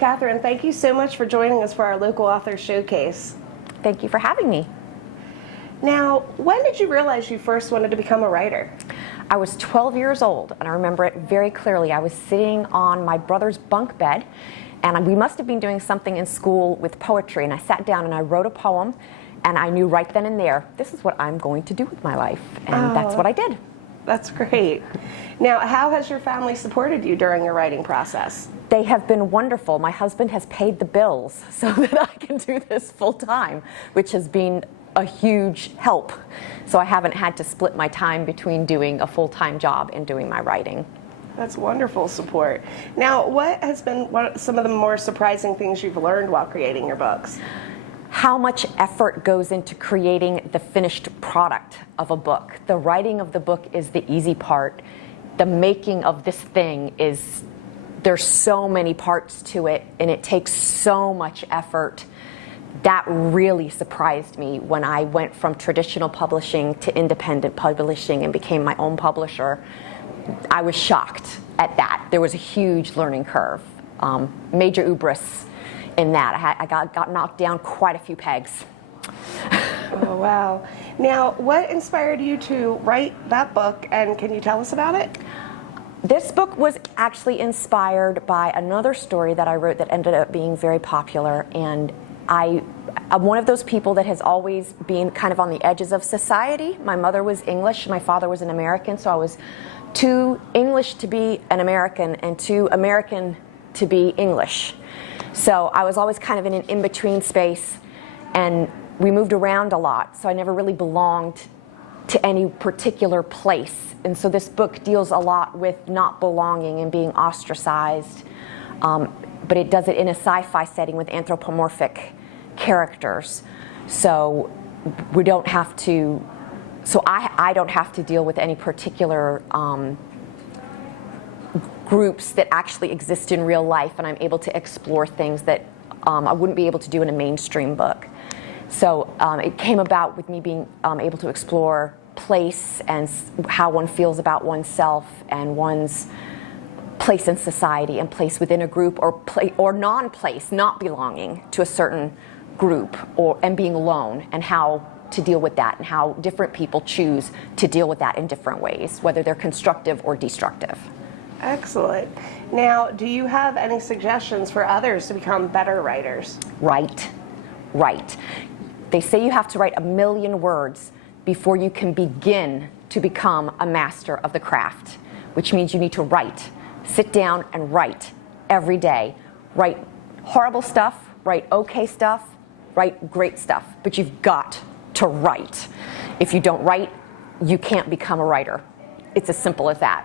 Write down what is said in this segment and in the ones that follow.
Katherine, thank you so much for joining us for our local author showcase. Thank you for having me. Now, when did you realize you first wanted to become a writer? I was 12 years old, and I remember it very clearly. I was sitting on my brother's bunk bed, and we must have been doing something in school with poetry, and I sat down and I wrote a poem, and I knew right then and there, this is what I'm going to do with my life, and that's what I did. That's great. Now, how has your family supported you during your writing process? They have been wonderful. My husband has paid the bills so that I can do this full time, which has been a huge help. So I haven't had to split my time between doing a full-time job and doing my writing. That's wonderful support. Now, what has been some of the more surprising things you've learned while creating your books? How much effort goes into creating the finished product of a book. The writing of the book is the easy part. The making of this thing is, there's so many parts to it, and it takes so much effort. That really surprised me when I went from traditional publishing to independent publishing and became my own publisher. I was shocked at that. There was a huge learning curve, major hubris in that. I got knocked down quite a few pegs. Oh, wow. Now, what inspired you to write that book, and can you tell us about it? This book was actually inspired by another story that I wrote that ended up being very popular, and I'm one of those people that has always been kind of on the edges of society. My mother was English, my father was an American, so I was too English to be an American and too American to be English. So I was always kind of in an in-between space, and we moved around a lot, so I never really belonged to any particular place. And so this book deals a lot with not belonging and being ostracized, but it does it in a sci-fi setting with anthropomorphic characters. So we don't have to, I don't have to deal with any particular groups that actually exist in real life, and I'm able to explore things that I wouldn't be able to do in a mainstream book. So it came about with me being able to explore place and how one feels about oneself and one's place in society and place within a group, or non-place, not belonging to a certain group, and being alone, and how to deal with that, and how different people choose to deal with that in different ways, whether they're constructive or destructive. Excellent. Now, do you have any suggestions for others to become better writers? Write. They say you have to write 1 million words before you can begin to become a master of the craft, which means you need to write. Sit down and write every day. Write horrible stuff, write okay stuff, write great stuff, but you've got to write. If you don't write, you can't become a writer. It's as simple as that.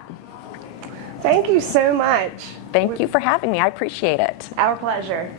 Thank you so much. Thank you for having me. I appreciate it. Our pleasure.